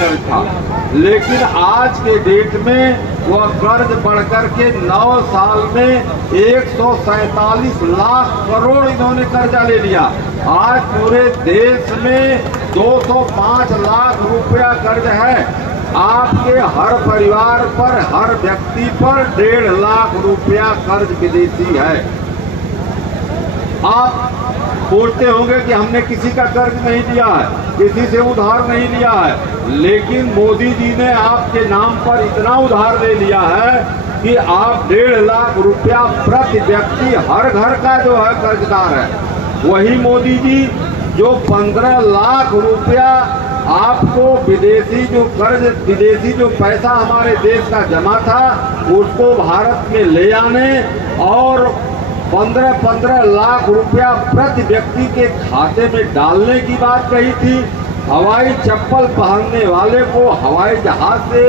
कर्ज था, लेकिन आज के डेट में वह कर्ज बढ़कर के 9 साल में 147 लाख करोड़ इन्होंने कर्जा ले लिया। आज पूरे देश में 205 लाख रुपया कर्ज है। आपके हर परिवार पर, हर व्यक्ति पर 1.5 लाख रुपया कर्ज विदेशी है। आप सोचते होंगे कि हमने किसी का कर्ज नहीं लिया है, किसी से उधार नहीं लिया है, लेकिन मोदी जी ने आपके नाम पर इतना उधार ले लिया है कि आप 1.5 लाख रुपया प्रति व्यक्ति, हर घर का जो है कर्जदार है। वही मोदी जी जो 15 लाख रुपया आपको विदेशी जो पैसा हमारे देश का जमा था उसको भारत में ले आने और 15-15 लाख रुपया प्रति व्यक्ति के खाते में डालने की बात कही थी। हवाई चप्पल पहनने वाले को हवाई जहाज से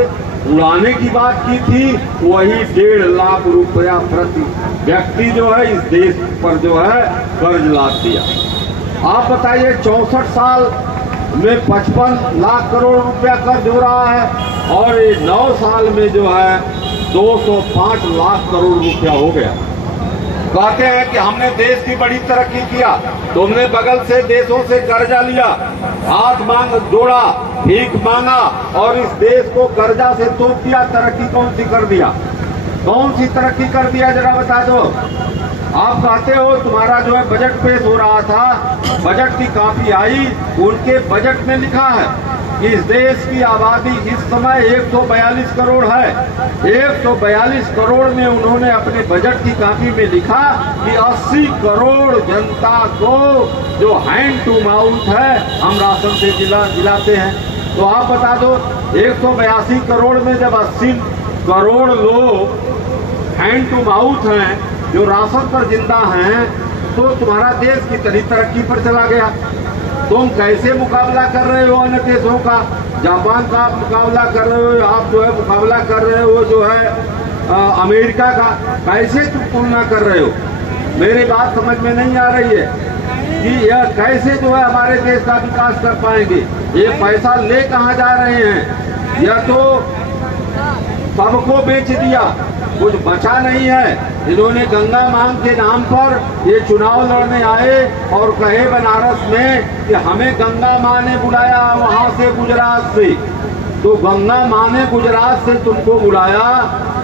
उड़ाने की बात की थी। वही 1.5 लाख रुपया प्रति व्यक्ति जो है इस देश पर जो है कर्ज लाद दिया। आप बताइए 64 साल में 55 लाख करोड़ रुपया कर्ज हो रहा है और ये 9 साल में जो है 205 लाख करोड़ रुपया हो गया। कहते हैं कि हमने देश की बड़ी तरक्की किया, तुमने बगल से देशों से कर्जा लिया, हाथ मांग जोड़ा, भीख मांगा और इस देश को कर्जा से तोप दिया। तरक्की कौन सी कर दिया? कौन सी तरक्की कर दिया जरा बता दो। आप कहते हो तुम्हारा जो है बजट पेश हो रहा था, बजट की कॉपी आई, उनके बजट में लिखा है इस देश की आबादी इस समय 142 करोड़ है। 142 करोड़ में उन्होंने अपने बजट की कॉपी में लिखा कि 80 करोड़ जनता को जो हैंड टू माउथ है हम राशन से दिलाते हैं। तो आप बता दो 182 करोड़ में जब 80 करोड़ लोग हैंड टू माउथ हैं जो राशन पर जिंदा हैं, तो तुम्हारा देश कितनी तरक्की पर चला गया। तुम कैसे मुकाबला कर रहे हो अन्य देशों का? जापान का आप मुकाबला कर रहे हो, आप जो है मुकाबला कर रहे हो जो है अमेरिका का। कैसे तुम तुलना कर रहे हो? मेरी बात समझ में नहीं आ रही है कि यह कैसे जो है हमारे देश का विकास कर पाएंगे। ये पैसा ले कहाँ जा रहे हैं? यह तो सबको बेच दिया, कुछ बचा नहीं है। इन्होंने गंगा मां के नाम पर ये चुनाव लड़ने आए और कहे बनारस में कि हमें गंगा मां ने बुलाया वहां से गुजरात से। तो गंगा मां ने गुजरात से तुमको बुलाया,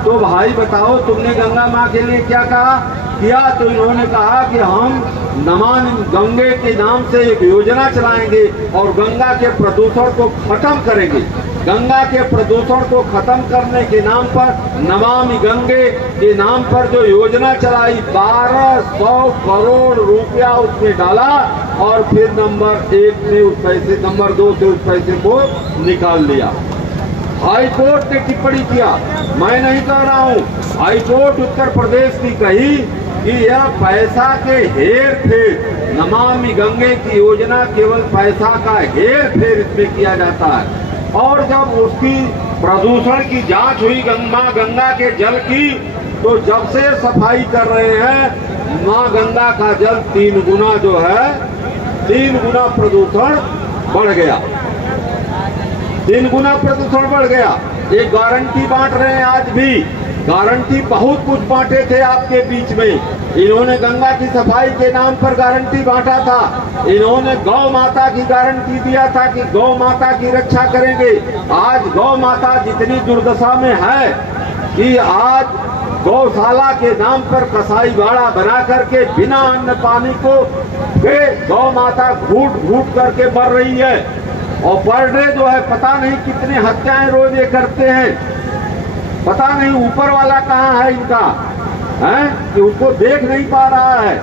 तो भाई बताओ तुमने गंगा मां के लिए क्या कहा किया? तो इन्होंने कहा कि हम नमामि गंगे के नाम से एक योजना चलाएंगे और गंगा के प्रदूषण को खत्म करेंगे। गंगा के प्रदूषण को खत्म करने के नाम पर नमामि गंगे के नाम पर जो योजना चलाई 1200 करोड़ रुपया उसमें डाला और फिर नंबर 1 में उस पैसे, नंबर 2 से उस पैसे को निकाल लिया। हाई कोर्ट ने टिप्पणी किया, मैं नहीं कह रहा हूँ, हाई कोर्ट उत्तर प्रदेश की कही कि यह पैसा के हेर फेर, नमामि गंगे की योजना केवल पैसा का हेर फेर इसमें किया जाता है। और जब उसकी प्रदूषण की जांच हुई गंगा के जल की, तो जब से सफाई कर रहे हैं मां गंगा का जल 3 गुना जो है 3 गुना प्रदूषण बढ़ गया। 3 गुना प्रदूषण बढ़ गया। ये गारंटी बांट रहे हैं आज भी, गारंटी बहुत कुछ बांटे थे आपके बीच में। इन्होंने गंगा की सफाई के नाम पर गारंटी बांटा था। इन्होंने गौ माता की गारंटी दिया था कि गौ माता की रक्षा करेंगे। आज गौ माता जितनी दुर्दशा में है कि आज गौशाला के नाम पर कसाईवाड़ा बना करके बिना अन्न पानी को गौ माता घूट घूट करके मर रही है। और पर डे जो है पता नहीं कितनी हत्याएं रोज ये करते हैं। पता नहीं ऊपर वाला कहाँ है इनका, है कि उसको देख नहीं पा रहा है।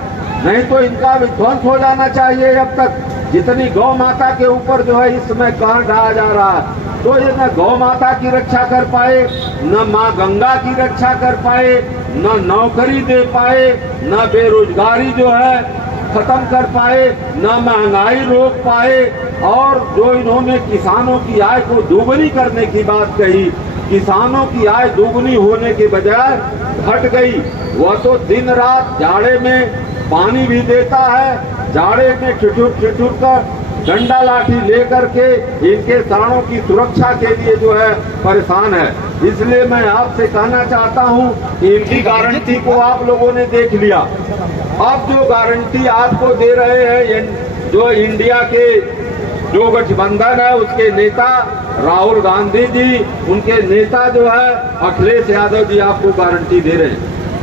नहीं तो इनका विध्वंस हो जाना चाहिए। अब तक जितनी गौ माता के ऊपर जो है इस समय कहर ढाया जा रहा है, तो ये न गौ माता की रक्षा कर पाए, न माँ गंगा की रक्षा कर पाए, न नौकरी दे पाए, न बेरोजगारी जो है खत्म कर पाए, न महंगाई रोक पाए। और जो इन्होंने किसानों की आय को दोगुनी करने की बात कही, किसानों की आय दोगुनी होने के बजाय घट गई। वह तो दिन रात जाड़े में पानी भी देता है, जाड़े में ठिठुर ठिठुर कर डंडा लाठी लेकर के इनके प्राणों की सुरक्षा के लिए जो है परेशान है। इसलिए मैं आपसे कहना चाहता हूं कि इनकी गारंटी को आप लोगों ने देख लिया। अब जो गारंटी आपको दे रहे हैं जो इंडिया के जो गठबंधन है उसके नेता राहुल गांधी जी, उनके नेता जो है अखिलेश यादव जी आपको गारंटी दे रहे हैं।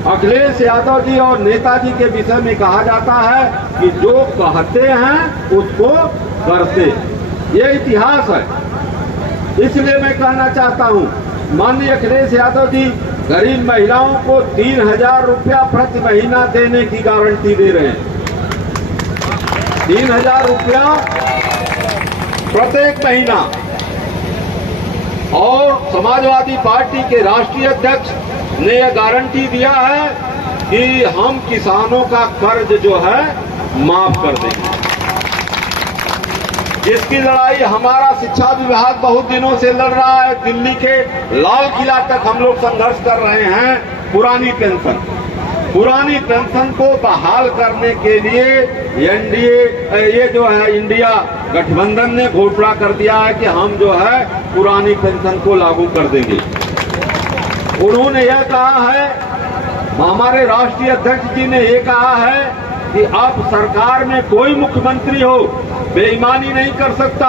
अखिलेश यादव जी और नेताजी के विषय में कहा जाता है कि जो कहते हैं उसको करते, ये इतिहास है। इसलिए मैं कहना चाहता हूं, माननीय अखिलेश यादव जी गरीब महिलाओं को 3,000 रुपया प्रति महीना देने की गारंटी दे रहे हैं। 3,000 रुपया प्रत्येक महीना। और समाजवादी पार्टी के राष्ट्रीय अध्यक्ष ने यह गारंटी दिया है कि हम किसानों का कर्ज जो है माफ कर देंगे। जिसकी लड़ाई हमारा शिक्षा विभाग बहुत दिनों से लड़ रहा है। दिल्ली के लाल किला तक हम लोग संघर्ष कर रहे हैं। पुरानी पेंशन को बहाल करने के लिए एनडीए ये जो है इंडिया गठबंधन ने घोषणा कर दिया है कि हम जो है पुरानी पेंशन को लागू कर देंगे। उन्होंने यह कहा है, हमारे राष्ट्रीय अध्यक्ष जी ने यह कहा है कि अब सरकार में कोई मुख्यमंत्री हो बेईमानी नहीं कर सकता।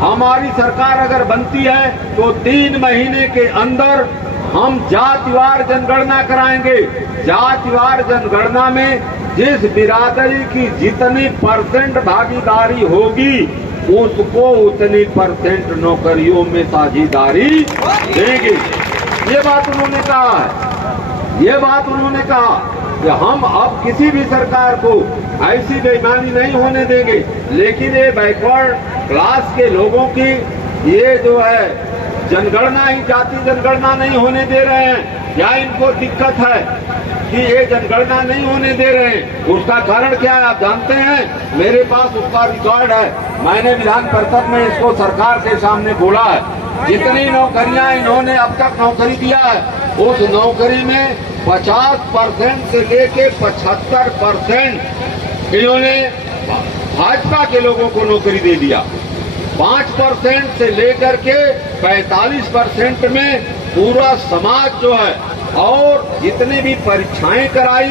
हमारी सरकार अगर बनती है तो 3 महीने के अंदर हम जातिवार जनगणना कराएंगे। जातिवार जनगणना में जिस बिरादरी की जितनी परसेंट भागीदारी होगी उसको उतनी परसेंट नौकरियों में साझेदारी देंगे। ये बात उन्होंने कहा है। ये बात उन्होंने कहा कि हम अब किसी भी सरकार को ऐसी बेईमानी नहीं होने देंगे। लेकिन ये बैकवर्ड क्लास के लोगों की ये जो है जनगणना ही जाति जनगणना नहीं होने दे रहे हैं। क्या इनको दिक्कत है कि ये जनगणना नहीं होने दे रहे हैं? उसका कारण क्या है आप जानते हैं? मेरे पास उसका रिकॉर्ड है। मैंने विधान परिषद में इसको सरकार के सामने बोला है। जितनी नौकरियां इन्होंने अब तक नौकरी दिया है उस नौकरी में 50% से लेके 75% इन्होंने भाजपा के लोगों को नौकरी दे दिया। 5% से लेकर के 45% में पूरा समाज जो है, और जितनी भी परीक्षाएं कराई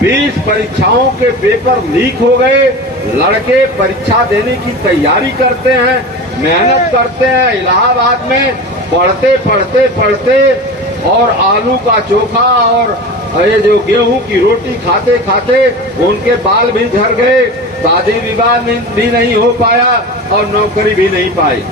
20 परीक्षाओं के पेपर लीक हो गए। लड़के परीक्षा देने की तैयारी करते हैं, मेहनत करते हैं, इलाहाबाद में पढ़ते और आलू का चोखा और ये जो गेहूं की रोटी खाते खाते उनके बाल भी झड़ गए, शादी विवाह भी नहीं हो पाया और नौकरी भी नहीं पाई।